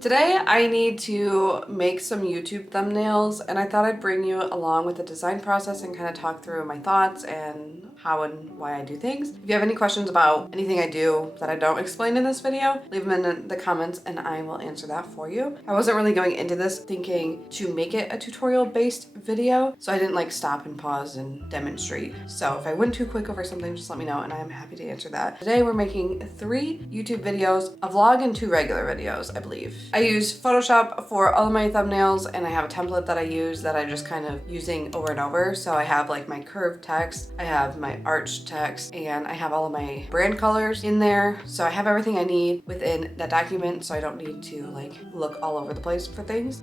Today I need to make some YouTube thumbnails and I thought I'd bring you along with the design process and kind of talk through my thoughts and how and why I do things. If you have any questions about anything I do that I don't explain in this video, leave them in the comments and I will answer that for you. I wasn't really going into this thinking to make it a tutorial based video, so I didn't like stop and pause and demonstrate. So if I went too quick over something, just let me know and I am happy to answer that. Today we're making 3 YouTube videos, a vlog and 2 regular videos, I believe. I use Photoshop for all of my thumbnails and I have a template that I use that I just kind of using over and over. So I have like my curved text, I have my arch text, and I have all of my brand colors in there. So I have everything I need within that document so I don't need to like look all over the place for things.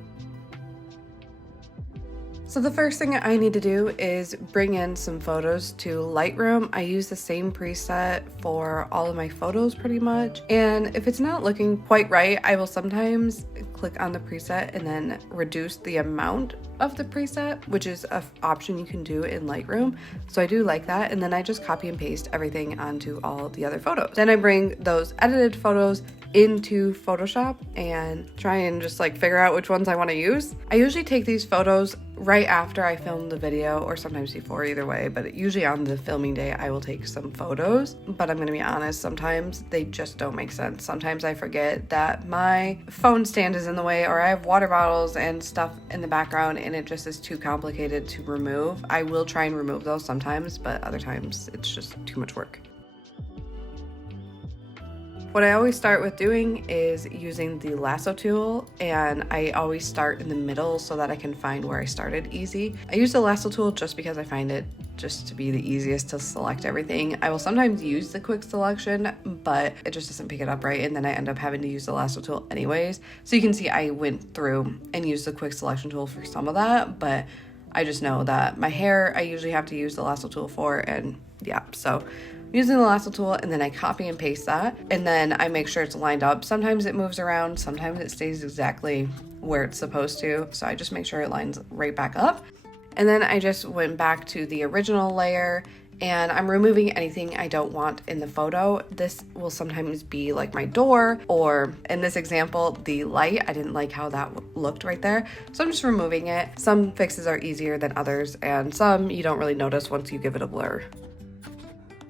So the first thing I need to do is bring in some photos to Lightroom. I use the same preset for all of my photos pretty much. And if it's not looking quite right, I will sometimes click on the preset and then reduce the amount of the preset, which is an option you can do in Lightroom. So I do like that. And then I just copy and paste everything onto all the other photos. Then I bring those edited photos into Photoshop and try and just like figure out which ones I want to use. I usually take these photos right after I film the video or sometimes before, either way, but usually on the filming day I will take some photos. But I'm gonna be honest, sometimes they just don't make sense. Sometimes I forget that my phone stand is in the way or I have water bottles and stuff in the background and it just is too complicated to remove. I will try and remove those sometimes, but other times it's just too much work. What I always start with doing is using the lasso tool, and I always start in the middle so that I can find where I started easy. I use the lasso tool just because I find it just to be the easiest to select everything. I will sometimes use the quick selection, but it just doesn't pick it up right, and then I end up having to use the lasso tool anyways. So you can see I went through and used the quick selection tool for some of that, but I just know that my hair I usually have to use the lasso tool for, and yeah, so using the lasso tool, and then I copy and paste that, and then I make sure it's lined up. Sometimes it moves around, sometimes it stays exactly where it's supposed to, so I just make sure it lines right back up. And then I just went back to the original layer and I'm removing anything I don't want in the photo. This will sometimes be like my door, or in this example, the light. I didn't like how that looked right there, so I'm just removing it. Some fixes are easier than others, and some you don't really notice once you give it a blur.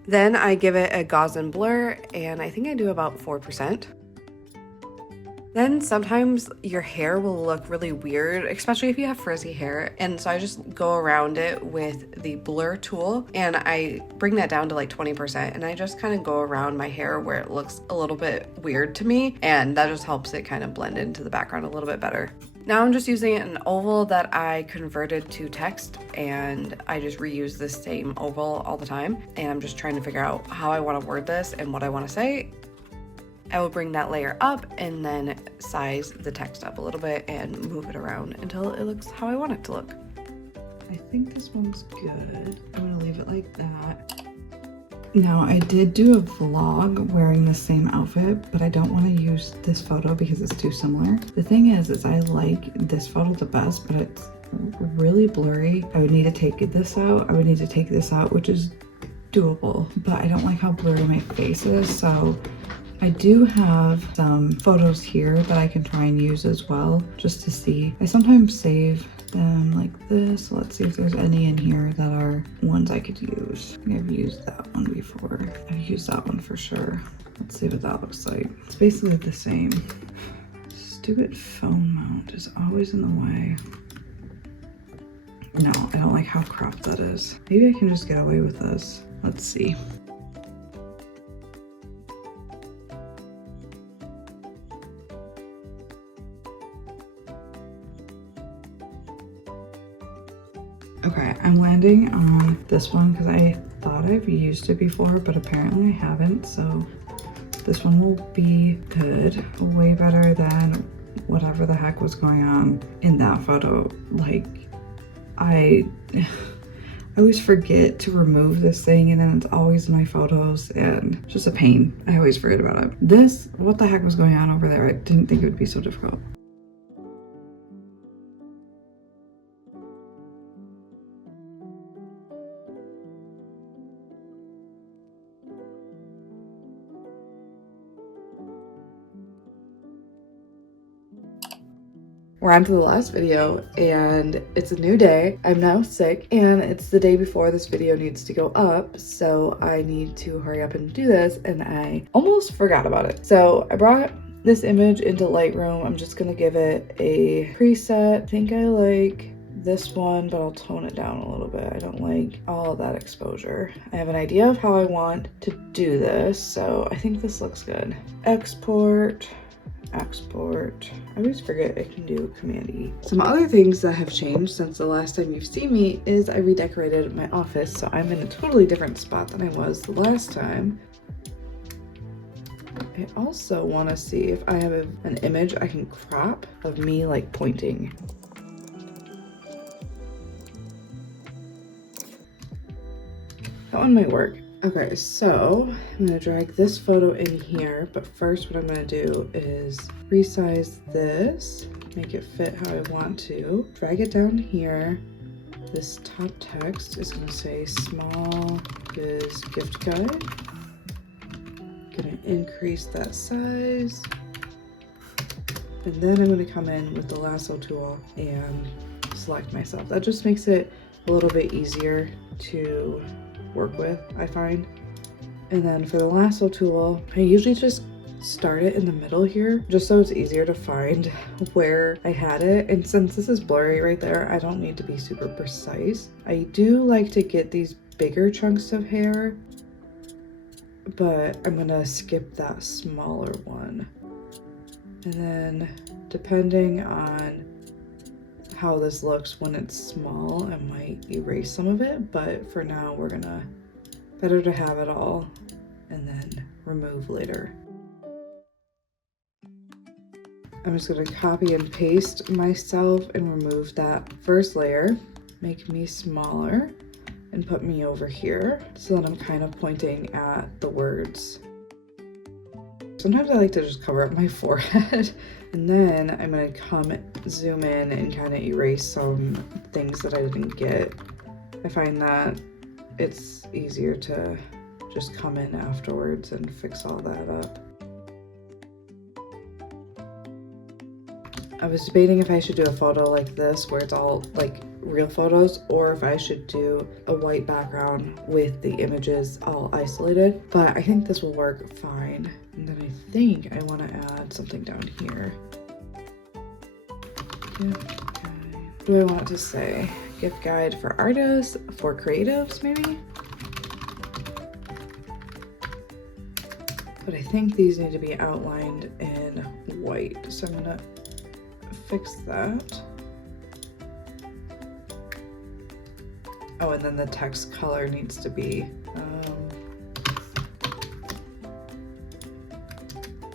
Then I give it a Gaussian blur, and I think I do about 4%. Then sometimes your hair will look really weird, especially if you have frizzy hair. And so I just go around it with the blur tool and I bring that down to like 20%. And I just kind of go around my hair where it looks a little bit weird to me. And that just helps it kind of blend into the background a little bit better. Now I'm just using an oval that I converted to text, and I just reuse the same oval all the time. And I'm just trying to figure out how I want to word this and what I want to say. I will bring that layer up and then size the text up a little bit and move it around until it looks how I want it to look. I think this one's good. I'm gonna leave it like that. Now I did do a vlog wearing the same outfit, but I don't want to use this photo because it's too similar. The thing is I like this photo the best, but it's really blurry. I would need to take this out. I would need to take this out, which is doable, but I don't like how blurry my face is, so I do have some photos here that I can try and use as well, just to see. I sometimes save them like this. Let's see if there's any in here that are ones I could use. I think I've used that one before. I've used that one for sure. Let's see what that looks like. It's basically the same. Stupid phone mount is always in the way. No, I don't like how cropped that is. Maybe I can just get away with this. Let's see. Okay, I'm landing on this one because I thought I've used it before, but apparently I haven't, so this one will be good. Way better than whatever the heck was going on in that photo. Like, I always forget to remove this thing and then it's always in my photos and it's just a pain. I always forget about it. This, what the heck was going on over there? I didn't think it would be so difficult. We're on to the last video and it's a new day. I'm now sick and it's the day before this video needs to go up, so I need to hurry up and do this, and I almost forgot about it. So I brought this image into Lightroom. I'm just gonna give it a preset. I think I like this one, but I'll tone it down a little bit. I don't like all of that exposure. I have an idea of how I want to do this, so I think this looks good. Export. I always forget I can do Command E. Some other things that have changed since the last time you've seen me is I redecorated my office, so I'm in a totally different spot than I was the last time. I also want to see if I have an image I can crop of me like pointing. That one might work. Okay, so I'm gonna drag this photo in here, but first what I'm gonna do is resize this, make it fit how I want to, drag it down here. This top text is gonna say small biz gift guide. Gonna increase that size. And then I'm gonna come in with the lasso tool and select myself. That just makes it a little bit easier to work with, I find. And then for the lasso tool, I usually just start it in the middle here, just so it's easier to find where I had it. And since this is blurry right there, I don't need to be super precise. I do like to get these bigger chunks of hair, but I'm gonna skip that smaller one. And then depending on how this looks when it's small, I might erase some of it, but for now we're gonna, better to have it all and then remove later. I'm just gonna copy and paste myself and remove that first layer, make me smaller and put me over here so that I'm kind of pointing at the words. Sometimes I like to just cover up my forehead. And then I'm gonna zoom in and kind of erase some things that I didn't get. I find that it's easier to just come in afterwards and fix all that up. I was debating if I should do a photo like this where it's all like real photos, or if I should do a white background with the images all isolated, but I think this will work fine. And then I think I want to add something down here. What do I want to say? Gift guide for artists, for creatives maybe? But I think these need to be outlined in white, so I'm gonna fix that. Oh, and then the text color needs to be,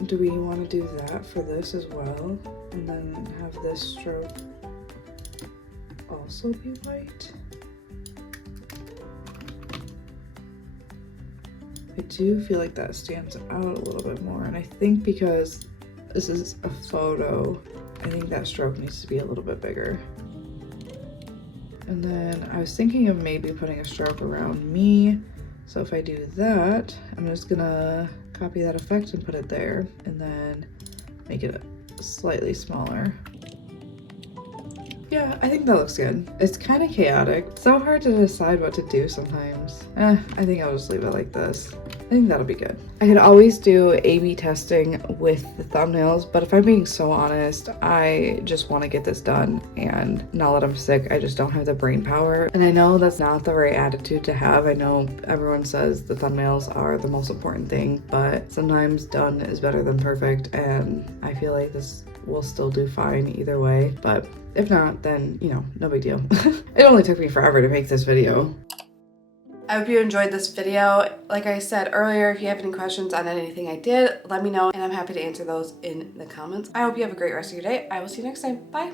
do we want to do that for this as well? And then have this stroke also be white? I do feel like that stands out a little bit more, and I think because this is a photo, I think that stroke needs to be a little bit bigger. And then I was thinking of maybe putting a stroke around me. So if I do that, I'm just gonna copy that effect and put it there, and then make it slightly smaller. Yeah, I think that looks good. It's kind of chaotic. It's so hard to decide what to do sometimes. I think I'll just leave it like this. I think that'll be good. I could always do A/B testing with the thumbnails, but if I'm being so honest, I just want to get this done, and now that I'm sick, I just don't have the brain power. And I know that's not the right attitude to have. I know everyone says the thumbnails are the most important thing, but sometimes done is better than perfect, and I feel like this will still do fine either way. But if not, then, you know, no big deal. It only took me forever to make this video. I hope you enjoyed this video. Like I said earlier, if you have any questions on anything I did, let me know, and I'm happy to answer those in the comments. I hope you have a great rest of your day. I will see you next time. Bye.